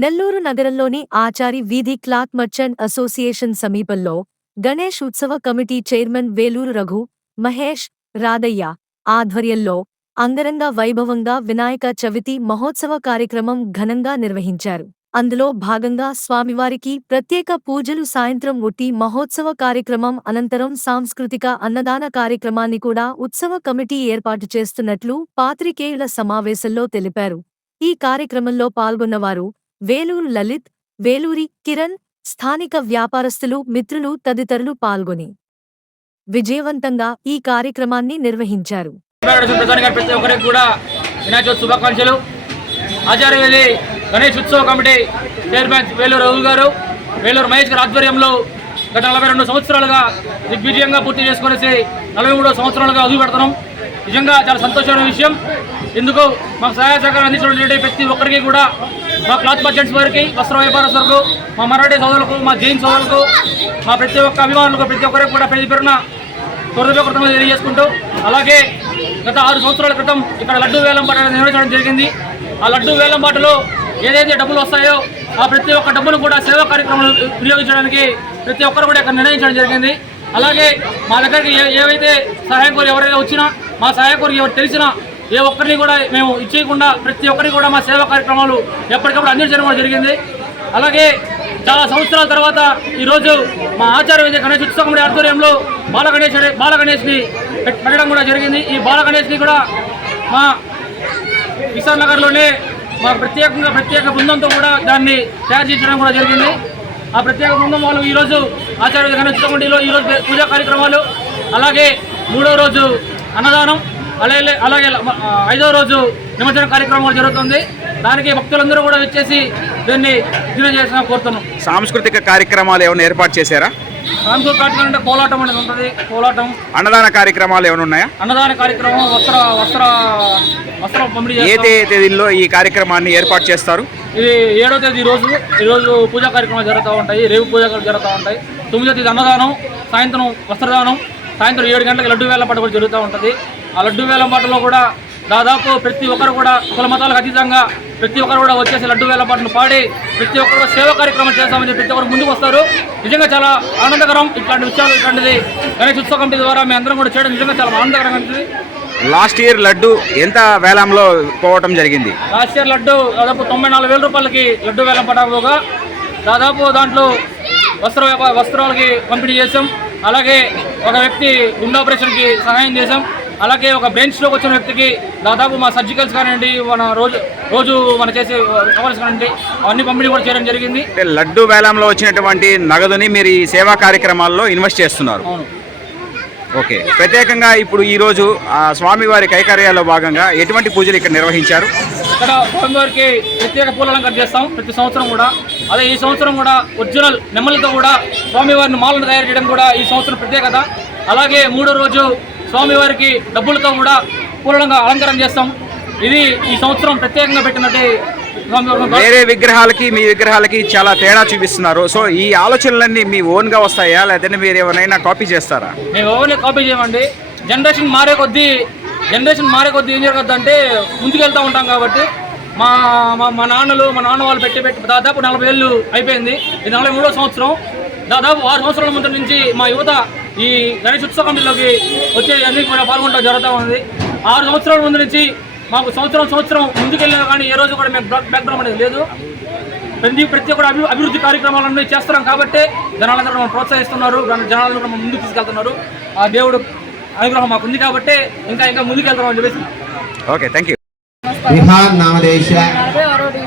నెల్లూరు నగరంలోని ఆచారి వీధి cloth merchant association సమీపంలో గణేష్ ఉత్సవ కమిటీ చైర్మన్ వేలూరు రఘు మహేష్ రాధయ్య ఆధ్వర్యంలో అంగరంగ వైభవంగా వినాయక చవితి మహోత్సవ కార్యక్రమం ఘనంగా నిర్వహించారు. అందులో భాగంగా స్వామివారికి ప్రత్యేక పూజలు సాయంత్రం ఒట్టి మహోత్సవ కార్యక్రమం అనంతరం సాంస్కృతిక అన్నదాన కార్యక్రమాన్ని కూడా ఉత్సవ కమిటీ ఏర్పాటు చేస్తున్నట్లు పాత్రికేయుల సమావేశంలో తెలిపారు. ఈ కార్యక్రమంలో పాల్గొన్నవారు వేలూరు లలిత్ వేలూరి కిరణ్ స్థానిక వ్యాపారస్తులు మిత్రులు తదితరులు పాల్గొని విజయవంతంగా ఈ కార్యక్రమాన్ని నిర్వహించారు. ప్రతి ఒక్కరికి కూడా వినాయక శుభాకాంక్షలు. గణేష్ ఉత్సవ కమిటీ చైర్మన్ వేలూరు రఘు గారు వేలూరు మహేష్ గారి ఆధ్వర్యంలో గత నలభై రెండు సంవత్సరాలుగా దిగ్విజయంగా పూర్తి చేసుకునేసి నలభై మూడో సంవత్సరాలుగా అదుగు పెడుతున్నాం నిజంగా చాలా సంతోషమైన విషయం. ఎందుకు మాకు సహాయ సహకారం అందించినటువంటి ప్రతి ఒక్కరికి కూడా మా క్లాత్ మర్చెంట్స్ వారికి వస్త్ర వ్యాపారస్తులకు మా మరాఠీ సోదరులకు మా జైన్ సోదరులకు మా ప్రతి ఒక్క అభిమానులకు ప్రతి ఒక్కరికి కూడా పెద్ద పేరున హృదయపూర్వకంగా తెలియజేసుకుంటూ అలాగే గత ఆరు సంవత్సరాల క్రితం ఇక్కడ లడ్డూ వేలం పాట నిర్వహించడం జరిగింది. ఆ లడ్డూ వేలం పాటలో ఏదైతే డబ్బులు వస్తాయో ఆ ప్రతి ఒక్క డబ్బును కూడా సేవా కార్యక్రమాలు వినియోగించడానికి ప్రతి ఒక్కరు కూడా ఇక్కడ నిర్ణయించడం జరిగింది. అలాగే మా దగ్గరికి ఏవైతే సహాయం కోరి ఎవరైనా వచ్చినా మా సహాయం ఎవరు తెలిసినా ఏ ఒక్కరిని కూడా మేము ఇచ్చేయకుండా ప్రతి ఒక్కరికి కూడా మా సేవా కార్యక్రమాలు ఎప్పటికప్పుడు అందించడం కూడా జరిగింది. అలాగే చాలా సంవత్సరాల తర్వాత ఈరోజు మా ఆచార్య విజయ గణేష్ ఉత్సవం ఆధ్వర్యంలో బాలగణేష్ బాలగణేష్ని పెట్టడం కూడా జరిగింది. ఈ బాలగణేష్ని కూడా మా కిసాన్ నగర్లోనే మా ప్రత్యేకంగా ప్రత్యేక బృందంతో కూడా దాన్ని తయారు చేయించడం కూడా జరిగింది. ఆ ప్రత్యేక బృందం వాళ్ళు ఈరోజు ఆచార్య విజయ గణేష్ ఉత్సవం ఈరోజు పూజా కార్యక్రమాలు అలాగే మూడో రోజు అన్నదానం అలాగే అలాగే ఐదో రోజు నిమజ్జన కార్యక్రమం జరుగుతుంది. దానికి భక్తులందరూ కూడా వచ్చేసి దీన్ని విజయం చేసిన కోరుతున్నాం. సాంస్కృతిక కార్యక్రమాలు ఏమైనా ఏర్పాటు చేశారా? సాంస్కృతిక కార్యక్రమం అంటే కోలాటం అనేది ఉంటుంది. కోలాటం అన్నదాన కార్యక్రమాలు ఏమైనా ఉన్నాయా? అన్నదాన కార్యక్రమం వస్త్ర వస్త్ర వస్త్ర పంపిణీ ఏ చేస్తాం. తే- తేదీల్లో ఈ కార్యక్రమాన్ని ఏర్పాటు చేస్తారు? ఇది ఏడో తేదీ రోజు ఈరోజు పూజా కార్యక్రమాలు జరుగుతూ ఉంటాయి. రేపు పూజా జరుగుతూ ఉంటాయి. తొమ్మిదో తేదీ అన్నదానం సాయంత్రం వస్త్రదానం సాయంత్రం ఏడు గంటలకు లడ్డు వేలం పాట కూడా జరుగుతూ ఉంటుంది. ఆ లడ్డు వేలం పాటలో కూడా దాదాపు ప్రతి ఒక్కరు కూడా కుల మతాలకు అతీతంగా ప్రతి ఒక్కరు కూడా వచ్చేసి లడ్డు వేలం పాటను పాడి ప్రతి ఒక్కరు సేవా కార్యక్రమం చేస్తామని ప్రతి ఒక్కరు ముందుకు వస్తారు. నిజంగా చాలా ఆనందకరం ఇట్లాంటి విషయాలు ఇట్లాంటిది గణేష్ ఉత్సవ కమిటీ ద్వారా మేము అందరం కూడా చేయడం నిజంగా చాలా ఆనందకరంగా ఉంటుంది లాస్ట్ ఇయర్ లడ్డు ఎంత వేలంలో పోవటం జరిగింది? లాస్ట్ ఇయర్ లడ్డు దాదాపు తొంభై నాలుగు వేల రూపాయలకి లడ్డు వేలం పడకపోగా దాదాపు దాంట్లో వస్త్ర వస్త్రాలకి పంపిణీ చేసాం అలాగే ఒక వ్యక్తి గుండె ఆపరేషన్కి సహాయం చేసాం అలాగే ఒక బ్రెయిన్ స్ట్రోక్ వచ్చిన వ్యక్తికి దాదాపు మా సర్జికల్స్ కానివ్వండి మన రోజు రోజు మన చేసే కవర్స్ కానివ్వండి అవన్నీ పంపిణీ కూడా చేయడం జరిగింది. లడ్డు వేలంలో వచ్చినటువంటి నగదుని మీరు ఈ సేవా కార్యక్రమాల్లో ఇన్వెస్ట్ చేస్తున్నారు. అవును. ఓకే. ప్రత్యేకంగా ఇప్పుడు ఈరోజు ఆ స్వామివారి కైకార్యాల్లో భాగంగా ఎటువంటి పూజలు ఇక్కడ నిర్వహించారు? ఇక్కడ స్వామివారికి ప్రత్యేక పూలలంకరణ చేస్తాం. ప్రతి సంవత్సరం కూడా. అదే ఈ సంవత్సరం కూడా ఒరిజినల్ నెమ్మలతో కూడా స్వామివారిని మాలను తయారు చేయడం కూడా ఈ సంవత్సరం ప్రత్యేకత. అలాగే మూడో రోజు స్వామివారికి డబ్బులతో కూడా పూలలంగా అలంకరణ చేస్తాం. ఇది ఈ సంవత్సరం ప్రత్యేకంగా పెట్టినట్టు వేరే విగ్రహాలకి మీ విగ్రహాలకి చాలా తేడా చూపిస్తున్నారు. సో ఈ ఆలోచనలన్నీ మీ ఓన్గా వస్తాయా? లేదంటే మీరు ఏమైనా కాపీ చేస్తారా? మేము ఓన్లీ కాపీ చేయమండి. జనరేషన్ మారే కొద్దీ జనరేషన్ మారే కొద్దీ ఏం జరగద్దు అంటే ముందుకెళ్తూ ఉంటాం కాబట్టి మా మా మా నాన్నలు మా నాన్న వాళ్ళు పెట్టి పెట్టి దాదాపు నలభై ఏళ్ళు అయిపోయింది. ఇది నలభై మూడో సంవత్సరం దాదాపు ఆరు సంవత్సరాల ముందు నుంచి మా యువత ఈ గణేష్ ఉత్సవ కమిటీలోకి వచ్చే అన్ని కూడా పాల్గొనడం జరుగుతూ ఉంది. ఆరు సంవత్సరాల ముందు నుంచి మాకు సంవత్సరం సంవత్సరం ముందుకెళ్ళినా కానీ ఏ రోజు కూడా మేము బ్యాక్గ్రౌండ్ అనేది లేదు. ప్రతి ప్రతి ఒక్కరు అభి అభివృద్ధి కార్యక్రమాలన్నీ చేస్తున్నాం కాబట్టి జనాలందరూ మమ్మల్ని ప్రోత్సహిస్తున్నారు. జనాలందరూ మమ్మల్ని ముందుకు తీసుకెళ్తున్నారు. ఆ దేవుడు అనుగ్రహం మాకు ఉంది కాబట్టి ఇంకా ఇంకా ముందుకెళ్తున్నాం అని చెప్పేసి. ఓకే థ్యాంక్ యూ విహాన్ నామదేశ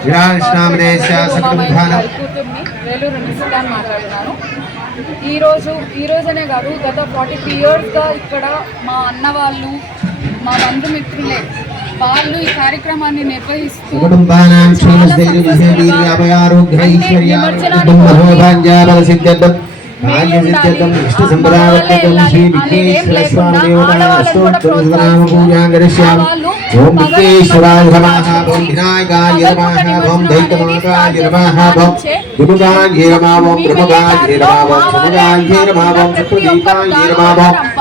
విరాష్నామదేశ సకృద్ధానం కూతుర్ని వేలూరు నిశ్చితాన్ని మాట్లాడుతున్నాను ఈరోజు ఈరోజనే కాదు గత ఫార్టీ త్రీ ఇయర్స్గా ఇక్కడ మా అన్న వాళ్ళు మా బంధుమిత్రులే వాళ్ళు ఈ కార్యక్రమాన్ని నిర్వహిస్తూ ఓం విఘ్నేశ్వరాయ నమః ఓం వినాయకాయ నమః ఓం దైత్యమాకాయ నమః ఓం గురుగాయ నమః ఓం బ్రహ్మగాయ నమః ఓం సమగాయ నమః ఓం నమః ఓం